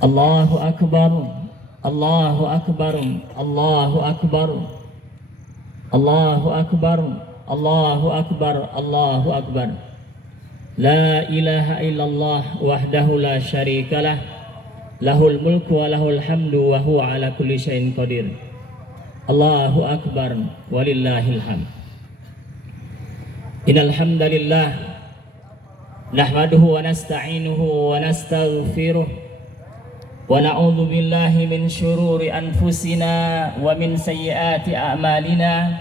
Allahu Akbar, Allahu Akbar, Allahu Akbar, Allahu Akbar, Allahu Akbar, Allahu Akbar. La ilaha illallah wahdahu la syarikalah, lahul mulku wa lahul hamdu wa huwa ala kulli syai'in qadir. Allahu Akbar walillahil hamd. Innal hamdalillah nahmaduhu wa nasta'inuhu wa nastaghfiruh wa na'udzu billahi min syururi anfusina wa min sayyiati a'malina.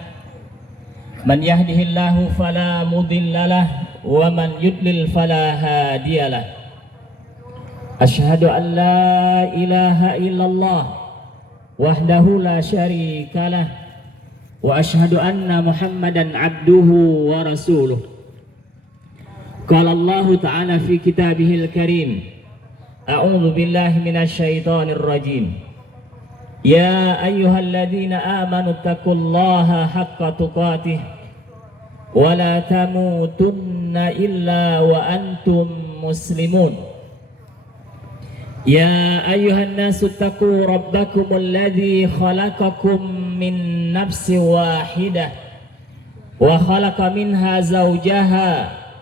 Man yahdihillahu fala mudhillalah wa man yudlil fala hadiyalah. Asyhadu an la ilaha illallah wahdahu la syarikalah wa asyhadu anna Muhammadan abduhu wa rasuluh. Qala Allah ta'ala fi kitabihil karim, a'udzu billahi minasy syaithanir rajim. Ya ayyuhalladzina amanu taqullaha haqqa tuqatih wa la tamutunna illa wa antum muslimun. Ya ayyuhan nasu taqu rabbakumul ladzi khalaqakum min nafsin wahidah wa khalaqa minha zawjaha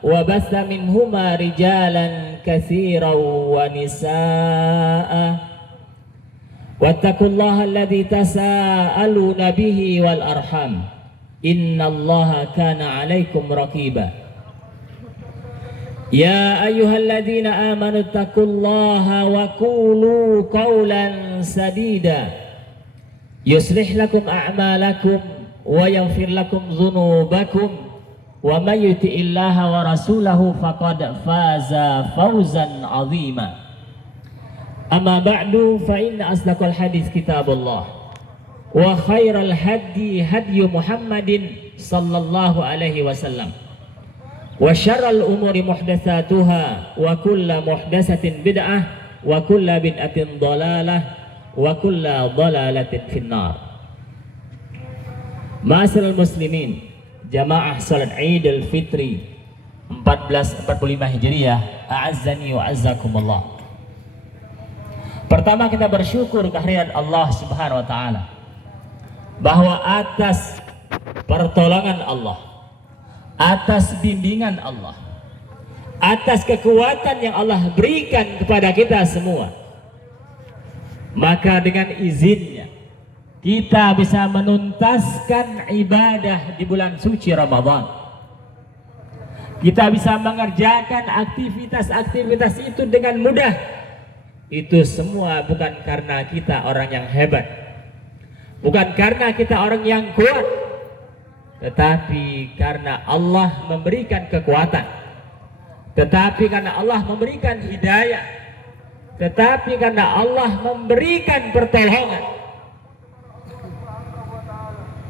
wa batha minhuma rijalan katsiran wa nisaa'a wattaqullaha alladzi tasaaluna bihi wal arham innallaha kana 'alaikum raqiba. Ya ayyuhalladzina amanu taqullaha wa qulu qawlan sadida yuslih lakum a'malakum wa yaghfir lakum dhunubakum wa may yuti'illaha wa rasulahu faqad faza fawzan 'azima. Amma ba'du fa inna asdaqal hadits kitabullah wa khairal hadi hadyu Muhammadin sallallahu alaihi wasallam wa syarral umuri muhdatsatuha wa kullu muhdatsatin bid'ah wa kullu bid'atin dhalalah wa kullu dhalalatin finnar. Ma'asyiral muslimin, jamaah salat Idul Fitri 1445 Hijriah, a'azzani wa azzakumullah. Pertama, kita bersyukur kehadirat Allah Subhanahu wa taala bahwa atas pertolongan Allah, atas bimbingan Allah, atas kekuatan yang Allah berikan kepada kita semua, maka dengan izinnya kita bisa menuntaskan ibadah di bulan suci Ramadan. Kita bisa mengerjakan aktivitas-aktivitas itu dengan mudah. Itu semua bukan karena kita orang yang hebat, bukan karena kita orang yang kuat, tetapi karena Allah memberikan kekuatan, tetapi karena Allah memberikan hidayah, tetapi karena Allah memberikan pertolongan,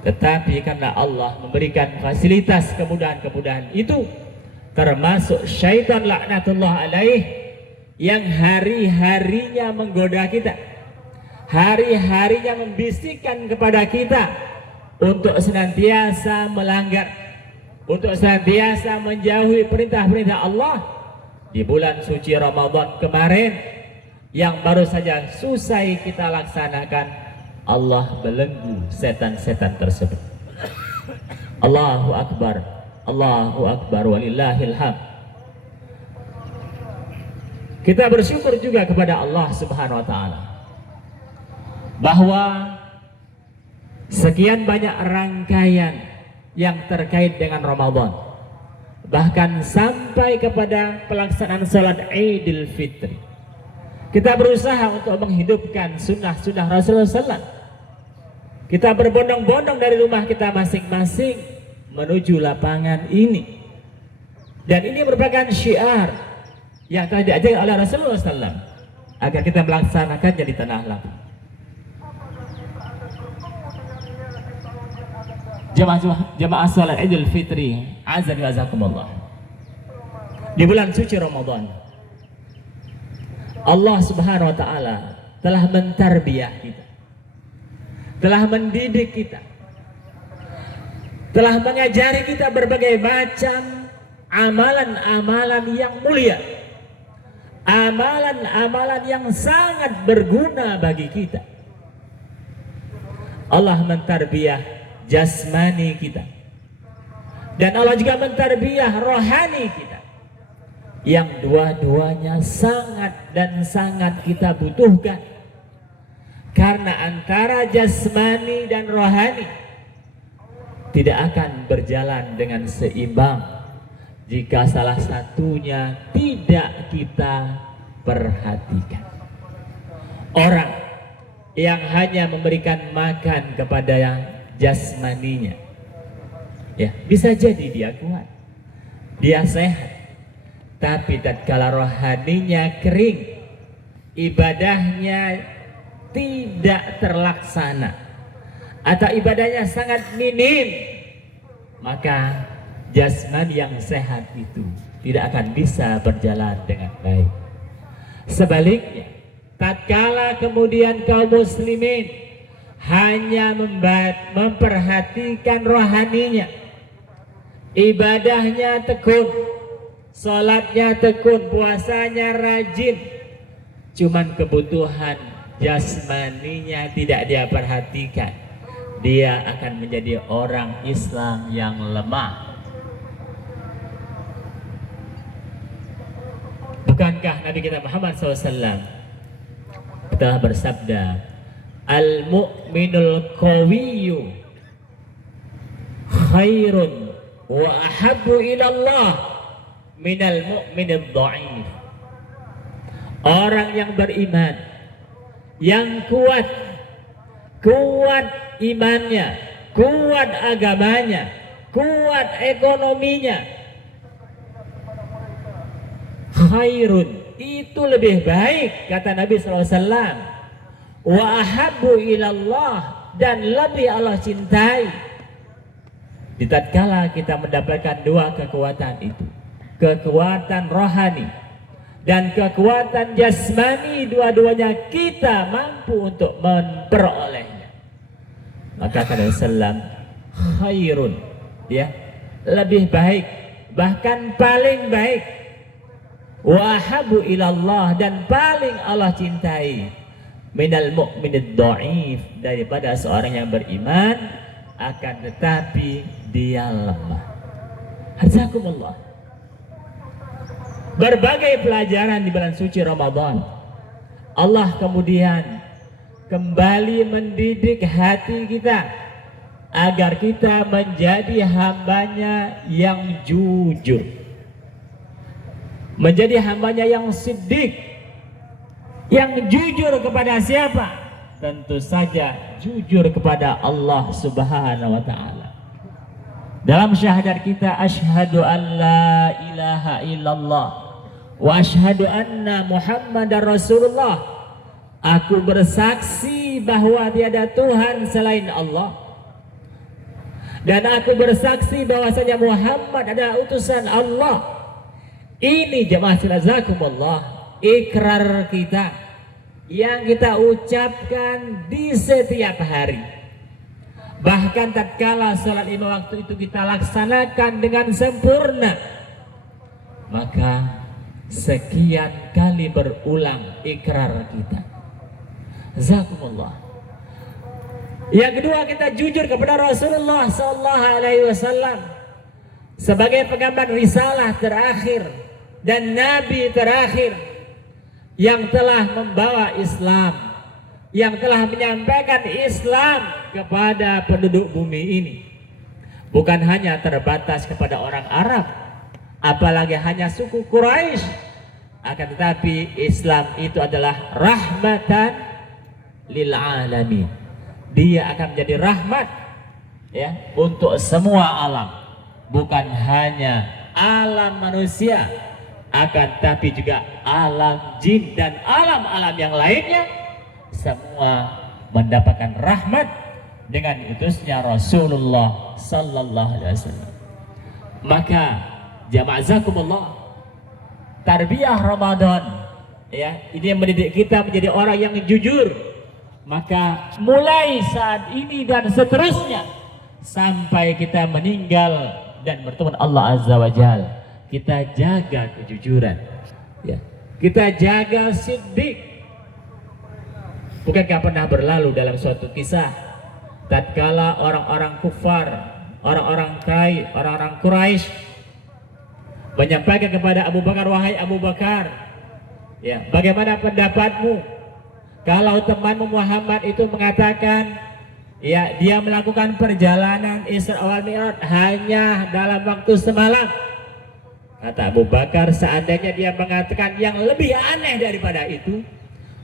tetapi karena Allah memberikan fasilitas kemudahan-kemudahan itu, termasuk syaitan laknatullah alaih yang hari-harinya menggoda kita, hari-harinya membisikkan kepada kita untuk senantiasa melanggar, untuk senantiasa menjauhi perintah-perintah Allah. Di bulan suci Ramadan kemarin yang baru saja selesai kita laksanakan, Allah belenggu setan-setan tersebut. Allahu Akbar, Allahu Akbar walillahil hamd. Kita bersyukur juga kepada Allah Subhanahu wa taala bahwa sekian banyak rangkaian yang terkait dengan Ramadan, bahkan sampai kepada pelaksanaan salat Idul Fitri, kita berusaha untuk menghidupkan sunnah-sunnah Rasulullah SAW. Kita berbondong-bondong dari rumah kita masing-masing menuju lapangan ini, dan ini merupakan syiar yang telah diajarkan oleh Rasulullah SAW agar kita melaksanakannya di tanah lapang. Jemaah salat Idul Fitri, azan wa azakumullah. Di bulan suci Ramadan, Allah Subhanahu wa taala telah mentarbiyah kita, telah mendidik kita, telah mengajari kita berbagai macam amalan-amalan yang mulia, amalan-amalan yang sangat berguna bagi kita. Allah mentarbiyah jasmani kita, dan Allah juga mentarbiyah rohani kita, yang dua-duanya sangat dan sangat kita butuhkan. Karena antara jasmani dan rohani tidak akan berjalan dengan seimbang jika salah satunya tidak kita perhatikan. Orang yang hanya memberikan makan kepada jasmaninya, ya bisa jadi dia kuat, dia sehat, tapi tatkala rohaninya kering, ibadahnya tidak terlaksana atau ibadahnya sangat minim, maka jasmani yang sehat itu tidak akan bisa berjalan dengan baik. Sebaliknya, tatkala kemudian kaum muslimin hanya memperhatikan rohaninya, ibadahnya tekun, sholatnya tekun, puasanya rajin, cuman kebutuhan jasmaninya tidak dia perhatikan, dia akan menjadi orang Islam yang lemah. Bukankah Nabi kita Muhammad SAW telah bersabda, al-mu'minul qawiyyu khairun wa ahabbu ilallah minal mu'minid dha'if. Orang yang beriman, yang kuat imannya, kuat agamanya, kuat ekonominya, khairun, itu lebih baik kata Nabi SAW, wa ahabbu ilallah, dan lebih Allah cintai. Di tatkala kita mendapatkan dua kekuatan itu, kekuatan rohani dan kekuatan jasmani, dua-duanya kita mampu untuk memperolehnya, maka kata Islam khairun, ya, lebih baik, bahkan paling baik, wa habu ilallah, dan paling Allah cintai, minal mu'minid dhaif, daripada seorang yang beriman akan tetapi dia lemah. Hajakumullah. Berbagai pelajaran di bulan suci Ramadan, Allah kemudian kembali mendidik hati kita agar kita menjadi hambanya yang jujur, menjadi hambanya yang siddiq, yang jujur kepada siapa? Tentu saja jujur kepada Allah Subhanahu wa ta'ala. Dalam syahadat kita, asyhadu an la ilaha illallah wa asyhadu anna Muhammadar Rasulullah. Aku bersaksi bahwa tiada Tuhan selain Allah, dan aku bersaksi bahwasanya Muhammad adalah utusan Allah. Ini jemaah jazakumullah ikrar kita yang kita ucapkan di setiap hari. Bahkan tatkala salat 5 waktu itu kita laksanakan dengan sempurna, maka sekian kali berulang ikrar kita. Jazakumullah. Yang kedua, kita jujur kepada Rasulullah sallallahu alaihi wasallam sebagai pengemban risalah terakhir dan nabi terakhir yang telah membawa Islam, yang telah menyampaikan Islam kepada penduduk bumi ini. Bukan hanya terbatas kepada orang Arab, apalagi hanya suku Quraisy, akan tetapi Islam itu adalah rahmatan lil alamin. Dia akan menjadi rahmat, ya, untuk semua alam, bukan hanya alam manusia, akan tapi juga alam jin dan alam-alam yang lainnya, semua mendapatkan rahmat dengan utusnya Rasulullah sallallahu alaihi wasallam. Maka jamaah zakumullah, tarbiyah Ramadan, ya, ini yang mendidik kita menjadi orang yang jujur. Maka mulai saat ini dan seterusnya sampai kita meninggal dan bertemu Allah Azza wa Jalla, kita jaga kejujuran, ya. kita jaga siddiq. Bukankah pernah berlalu dalam suatu kisah tatkala orang-orang kufar, orang-orang Quraisy menyampaikan kepada Abu Bakar, wahai Abu Bakar, ya, bagaimana pendapatmu kalau temanmu Muhammad itu mengatakan, ya, dia melakukan perjalanan Isra wal Mi'raj hanya dalam waktu semalam. Kata Abu Bakar, seandainya dia mengatakan yang lebih aneh daripada itu,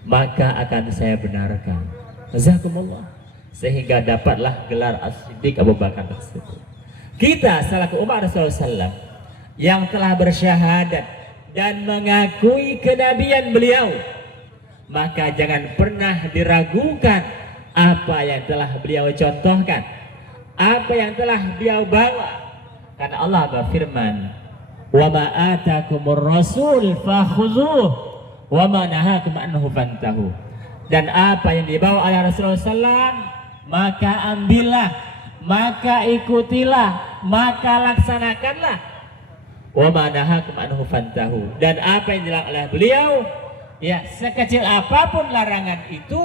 maka akan saya benarkan. Jazakumullah. Sehingga dapatlah gelar As-Siddiq Abu Bakar tersebut. Kita selaku umat Rasulullah SAW yang telah bersyahadat dan mengakui kenabian beliau, maka jangan pernah diragukan apa yang telah beliau contohkan, apa yang telah beliau bawa. Karena Allah berfirman, wa ma atakumur rasul fakhuzuh wa ma nahakum anhu fantahu. Dan apa yang dibawa oleh Rasulullah SAW, maka ambillah, maka ikutilah, maka laksanakanlah. Wa ma nahakum anhu fantahu. Dan apa yang dilarang oleh beliau, ya, sekecil apapun larangan itu,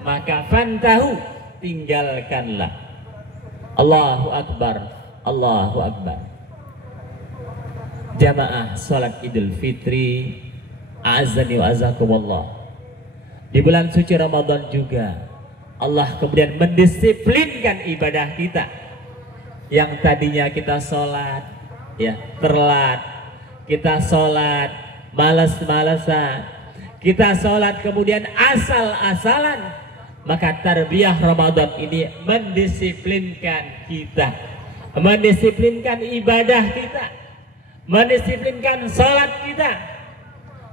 maka fantahu, tinggalkanlah. Allahu Akbar, Allahu Akbar. Jamaah salat Idul Fitri, a'azzani wa azakumullah. Di bulan suci Ramadan juga Allah kemudian mendisiplinkan ibadah kita. Yang tadinya kita sholat, ya, telat, kita sholat malas-malasan, kita sholat kemudian asal-asalan, maka tarbiyah Ramadan ini mendisiplinkan kita, mendisiplinkan ibadah kita, mendisiplinkan sholat kita.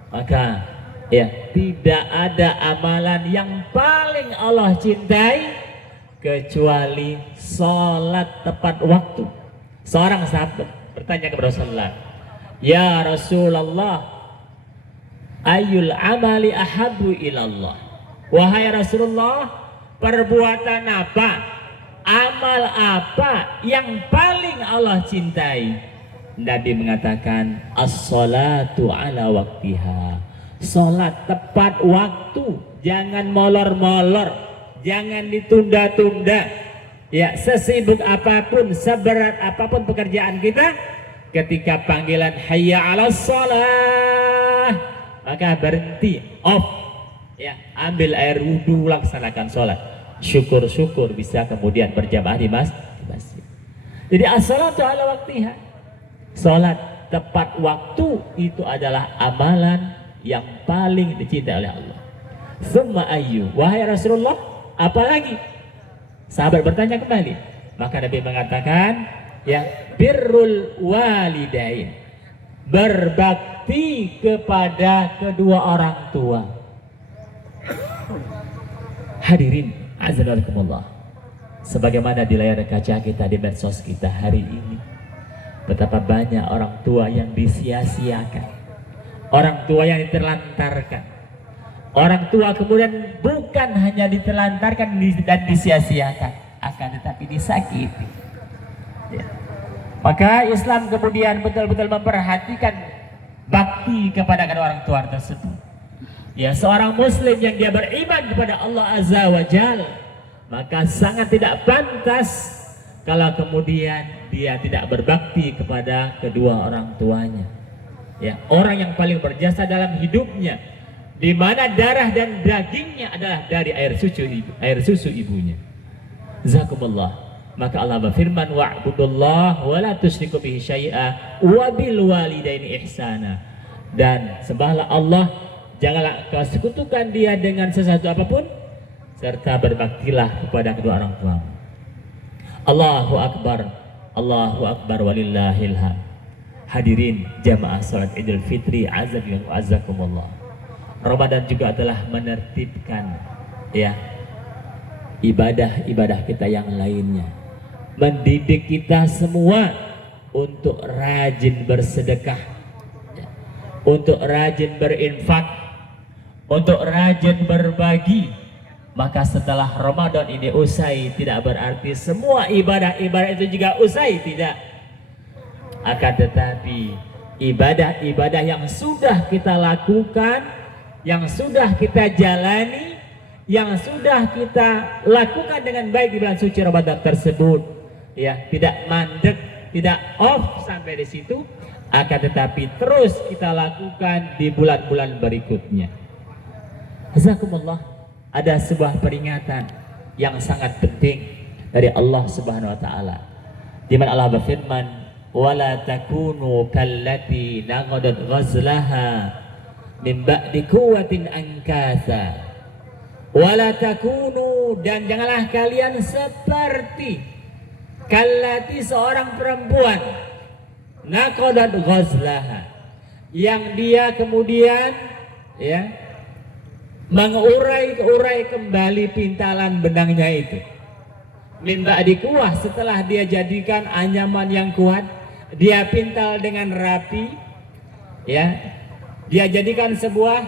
Maka, ya, tidak ada amalan yang paling Allah cintai kecuali sholat tepat waktu. Seorang sahabat bertanya kepada Rasulullah, ya Rasulullah, ayyul amali ahabbu ilallah. Wahai Rasulullah, perbuatan apa, amal apa yang paling Allah cintai? Nabi mengatakan, as-salatu ala waktiha. Sholat tepat waktu, jangan molor-molor, jangan ditunda-tunda. Ya, sesibuk apapun, seberat apapun pekerjaan kita, ketika panggilan hayya 'alas shalah, maka berhenti, off, ya, ambil air wudhu, laksanakan sholat. Syukur-syukur bisa kemudian berjamaah di masjid. Jadi as-salatu ala waktiha, sholat tepat waktu itu adalah amalan yang paling dicintai oleh Allah. Summa ayyu, wahai Rasulullah, apalagi? Sahabat bertanya kembali, maka Nabi mengatakan, ya, birrul walidain, berbakti kepada kedua orang tua. Hadirin azzakumullah, sebagaimana di layar kaca kita, di medsos kita hari ini, betapa banyak orang tua yang disia-siakan, orang tua yang diterlantarkan. Orang tua kemudian bukan hanya ditelantarkan dan disia-siakan, akan tetapi disakiti. Ya. Maka Islam kemudian betul-betul memperhatikan bakti kepada kedua orang tua tersebut. Ya, seorang Muslim yang dia beriman kepada Allah Azza wa Jalla, maka sangat tidak pantas kalau kemudian dia tidak berbakti kepada kedua orang tuanya. Ya, orang yang paling berjasa dalam hidupnya, di mana darah dan dagingnya adalah dari air susu ibunya. Jazakumullah. Maka Allah berfirman, wa'budullah wa la tusyriku bihi syai'a wa bil walidaini ihsana. Dan sembahlah Allah, janganlah kau sekutukan dia dengan sesuatu apapun, serta berbaktilah kepada kedua orang tua. Allahu Akbar, Allahu Akbar walillahil hamd. Hadirin jamaah salat Idul Fitri, azani wa azakumullah. Ramadan juga adalah menertibkan, ya, ibadah-ibadah kita yang lainnya, mendidik kita semua untuk rajin bersedekah, untuk rajin berinfak, untuk rajin berbagi. Maka setelah Ramadan ini usai, tidak berarti semua ibadah-ibadah itu juga usai, tidak. Akan tetapi ibadah-ibadah yang sudah kita lakukan, yang sudah kita jalani, yang sudah kita lakukan dengan baik di bulan suci Ramadan tersebut, ya, tidak mandek, tidak off sampai di situ, akan tetapi terus kita lakukan di bulan-bulan berikutnya. Jazakumullah, ada sebuah peringatan yang sangat penting dari Allah Subhanahu wa taala, di mana Allah berfirman, "Wala takunu kallati naqadat ghazlaha min ba'di quwwatin ankasa." Wala takunu, dan janganlah kalian seperti kallati, seorang perempuan, naqadat ghazlaha, yang dia kemudian, ya, mengurai kembali pintalan benangnya itu. Min ba'di quwwah, setelah dia jadikan anyaman yang kuat, dia pintal dengan rapi, ya, dia jadikan sebuah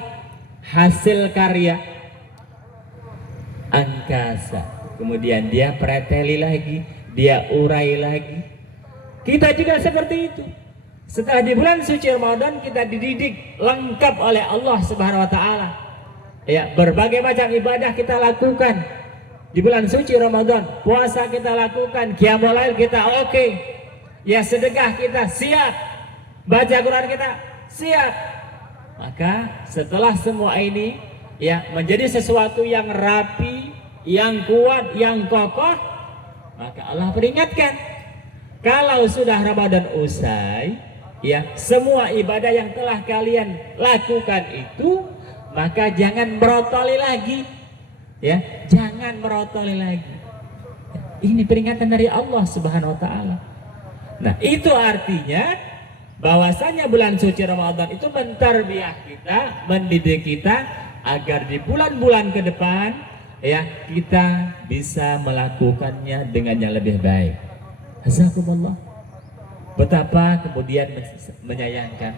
hasil karya angkasa, kemudian dia preteli lagi, dia urai lagi. Kita juga seperti itu. Setelah di bulan suci Ramadan kita dididik lengkap oleh Allah Subhanahu wa taala, ya, berbagai macam ibadah kita lakukan di bulan suci Ramadan. Puasa kita lakukan, qiyamul lail kita oke, ya, sedekah kita siap, baca Quran kita siap. Maka setelah semua ini, ya, menjadi sesuatu yang rapi, yang kuat, yang kokoh, maka Allah peringatkan, kalau sudah Ramadan usai, ya, semua ibadah yang telah kalian lakukan itu, maka jangan merotoli lagi, ya, jangan merotoli lagi. Ini peringatan dari Allah Subhanahu wa taala. Nah, itu artinya bahwasanya bulan suci Ramadan itu mentarbiyah kita, mendidik kita agar di bulan-bulan ke depan, ya, kita bisa melakukannya dengan yang lebih baik. Jazakumullah. Betapa kemudian menyayangkan,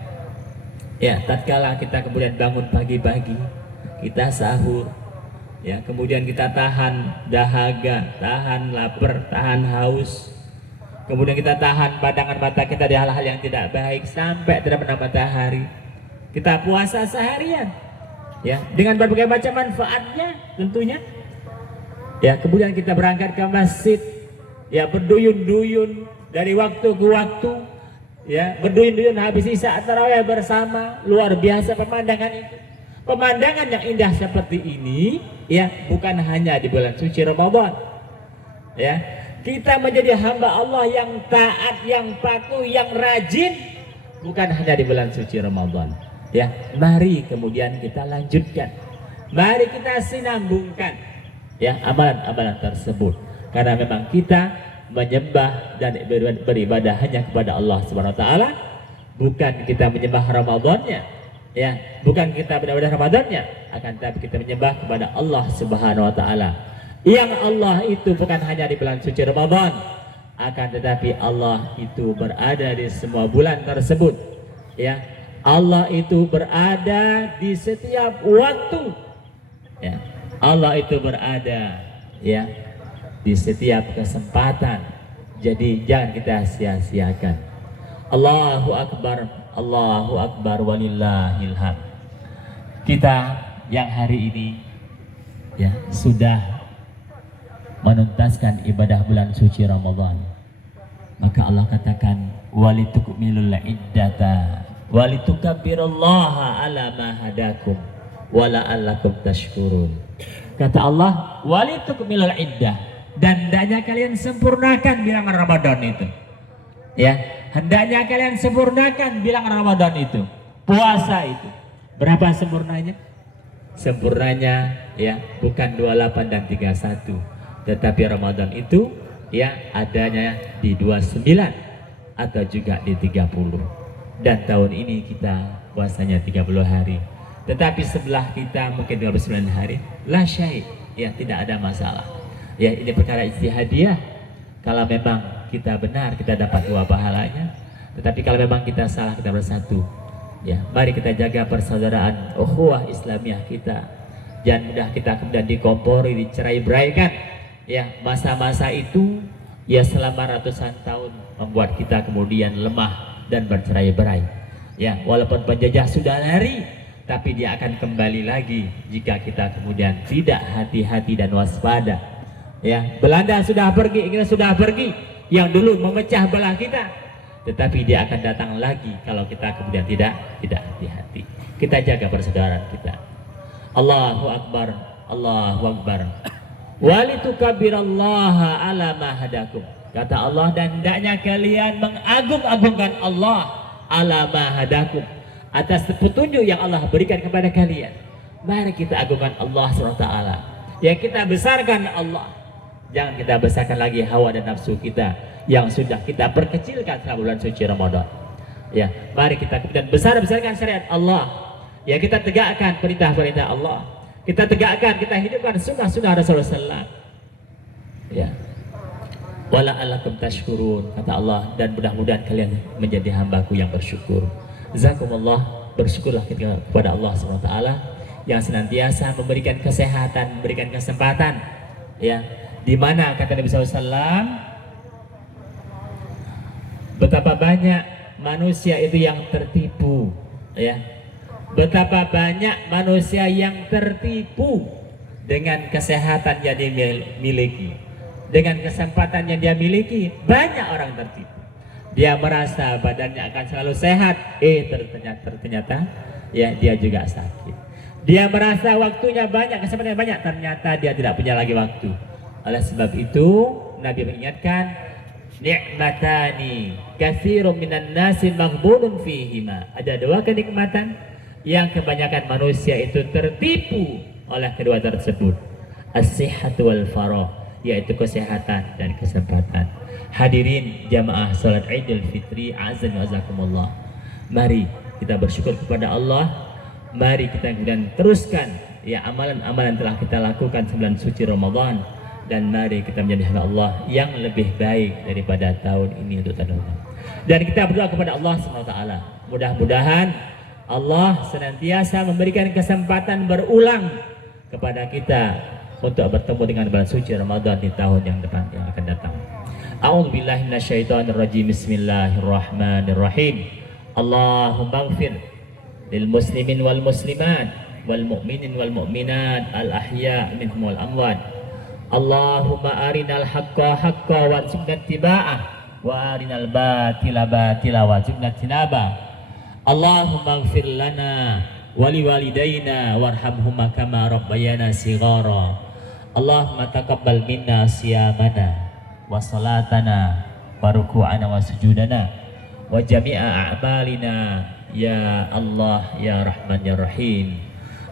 ya, tatkala kita kemudian bangun pagi-pagi, kita sahur, ya, kemudian kita tahan dahaga, tahan lapar, tahan haus, kemudian kita tahan pandangan mata kita di hal-hal yang tidak baik sampai terbenam matahari. Kita puasa seharian, ya, dengan berbagai macam manfaatnya tentunya, ya, kemudian kita berangkat ke masjid, ya, berduyun-duyun dari waktu ke waktu, ya, berduyun-duyun habis isya tarawih bersama. Luar biasa pemandangan itu, pemandangan yang indah seperti ini, ya, bukan hanya di bulan suci Ramadan, ya. Kita menjadi hamba Allah yang taat, yang patuh, yang rajin, bukan hanya di bulan suci Ramadan, ya. Mari kemudian kita lanjutkan, mari kita sinambungkan, ya, amalan-amalan tersebut, karena memang kita menyembah dan beribadah hanya kepada Allah Subhanahu wa taala, bukan kita menyembah Ramadannya, ya, bukan kita beribadah Ramadannya, akan tetapi kita menyembah kepada Allah Subhanahu wa taala. Yang Allah itu bukan hanya di bulan suci Ramadan, akan tetapi Allah itu berada di semua bulan tersebut, ya. Allah itu berada di setiap waktu, ya. Allah itu berada, ya, di setiap kesempatan. Jadi jangan kita sia-siakan. Allahu Akbar, Allahu Akbar, walillahil hamd. Kita yang hari ini, ya, sudah menuntaskan ibadah bulan suci Ramadan, maka Allah katakan, walitukmilul iddata walitukabbirullaha ala ma hadakum wala'allakum tashkurun. Kata Allah, walitukmilul iddah, dan hendaknya kalian sempurnakan bilangan Ramadan itu, ya, hendaknya kalian sempurnakan bilangan Ramadan itu. Puasa itu berapa sempurnanya? Sempurnanya, ya, bukan 28 dan 31, tetapi Ramadan itu, ya, adanya di 29 atau juga di 30. Dan tahun ini kita puasanya 30 hari, tetapi sebelah kita mungkin 29 hari, la syai', ya, tidak ada masalah. Ya, ini perkara ijtihadiyah. Kalau memang kita benar, kita dapat 2 pahalanya. Tetapi kalau memang kita salah, kita bersatu. Ya, mari kita jaga persaudaraan ukhuwah Islamiyah kita. Jangan mudah kita kemudian dikompori, dicerai-beraikan. Ya, masa-masa itu, ya, selama ratusan tahun membuat kita kemudian lemah dan bercerai-berai. Ya, walaupun penjajah sudah lari, tapi dia akan kembali lagi jika kita kemudian tidak hati-hati dan waspada. Ya, Belanda sudah pergi, Inggris sudah pergi, yang dulu memecah belah kita, tetapi dia akan datang lagi kalau kita kemudian tidak hati-hati. Kita jaga persaudaraan kita. Allahu Akbar, Allahu Akbar. Walitukabbirallaha ala ma hadakum. Kata Allah, dan hendaknya kalian mengagung-agungkan Allah ala ma hadakum, atas petunjuk yang Allah berikan kepada kalian. Mari kita agungkan Allah SWT. Ya, kita besarkan Allah. Jangan kita besarkan lagi hawa dan nafsu kita yang sudah kita perkecilkan selama bulan suci Ramadan. Ya, mari kita kemudian besarkan syariat Allah. Ya, kita tegakkan perintah-perintah Allah. Kita tegakkan, kita hidupkan sunnah-sunnah Rasulullah SAW. Ya. Wala'alakum tashkurun, kata Allah, dan mudah-mudahan kalian menjadi hambaku yang bersyukur. Jazakumullah, bersyukurlah kita kepada Allah SWT yang senantiasa memberikan kesehatan, memberikan kesempatan. Ya, di mana kata Nabi SAW, betapa banyak manusia itu yang tertipu. Ya, betapa banyak manusia yang tertipu dengan kesehatan yang dia miliki, dengan kesempatan yang dia miliki. Banyak orang tertipu. Dia merasa badannya akan selalu sehat, ternyata ya dia juga sakit. Dia merasa waktunya banyak, kesempatannya banyak, ternyata dia tidak punya lagi waktu. Oleh sebab itu Nabi mengingatkan, ni'matani katsirun minan nasi maghbunun fihima. Ada dua kenikmatan yang kebanyakan manusia itu tertipu oleh kedua tersebut, as-sihhatu wal farah, yaitu kesehatan dan kesempatan. Hadirin jamaah salat Idul Fitri, azan wa azakumullah. Mari kita bersyukur kepada Allah. Mari kita kemudian teruskan ya amalan-amalan telah kita lakukan bulan suci Ramadan, dan mari kita menjadi hamba Allah yang lebih baik daripada tahun ini untuk tahun depan. Dan kita berdoa kepada Allah SWT, mudah-mudahan Allah senantiasa memberikan kesempatan berulang kepada kita untuk bertemu dengan bulan suci Ramadan di tahun yang depan yang akan datang. A'udzubillahi minasyaitonirrajim. Bismillahirrahmanirrahim. Allahumma ighfir lil muslimin wal muslimat wal mu'minin wal mu'minat al ahya' minhum wal amwat. Allahumma arinal haqqa haqqa warzuqna ittiba'ah wa arinal batila batila warzuqna ijtinabah. Allahumma ighfir lana wa liwalidayna warhamhuma kama rabbayana shighara. Allahumma taqabbal minna siyamana wa salatana wa ruku'ana wa sujudana wa jami'a a'malina ya Allah ya Rahman ya Rahim.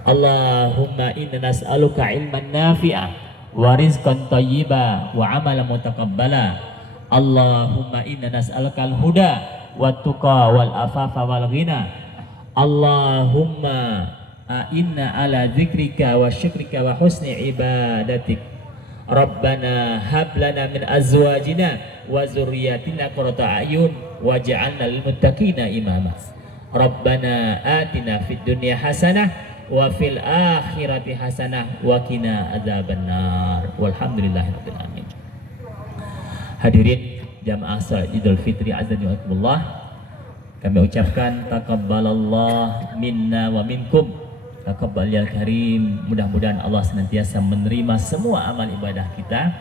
Allahumma inna nas'aluka ilman nafi'ah wa rizqan thayyiba wa amalan mutaqabbala. Allahumma inna nas'aluka al-huda wa tuqa wal afafa wal ghina. Allahumma inna ala zikrika wa syukrika wa husni ibadatik. Rabbana hab lana min azwajina wa zurriyatina qurrata a'yun waj'alna lil muttaqina imama. Rabbana atina fid dunya hasanah wa fil akhirati hasanah wa qina adzabannar. Walhamdulillahirabbil alamin. Hadirin jamaah salat Idul Fitri, azan wa akumullah, kami ucapkan taqabbalallah minna wa minkum taqabbal ya karim. Mudah-mudahan Allah senantiasa menerima semua amal ibadah kita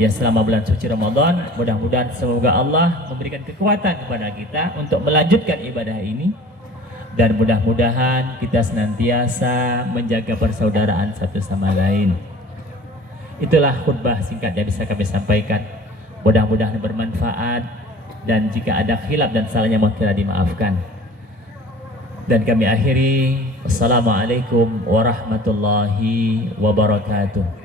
ya selama bulan suci Ramadan. Mudah-mudahan semoga Allah memberikan kekuatan kepada kita untuk melanjutkan ibadah ini, dan mudah-mudahan kita senantiasa menjaga persaudaraan satu sama lain. Itulah khutbah singkat yang bisa kami sampaikan. Mudah-mudahan bermanfaat, dan jika ada khilaf dan salahnya mohon kiranya dimaafkan. Dan kami akhiri, wassalamualaikum warahmatullahi wabarakatuh.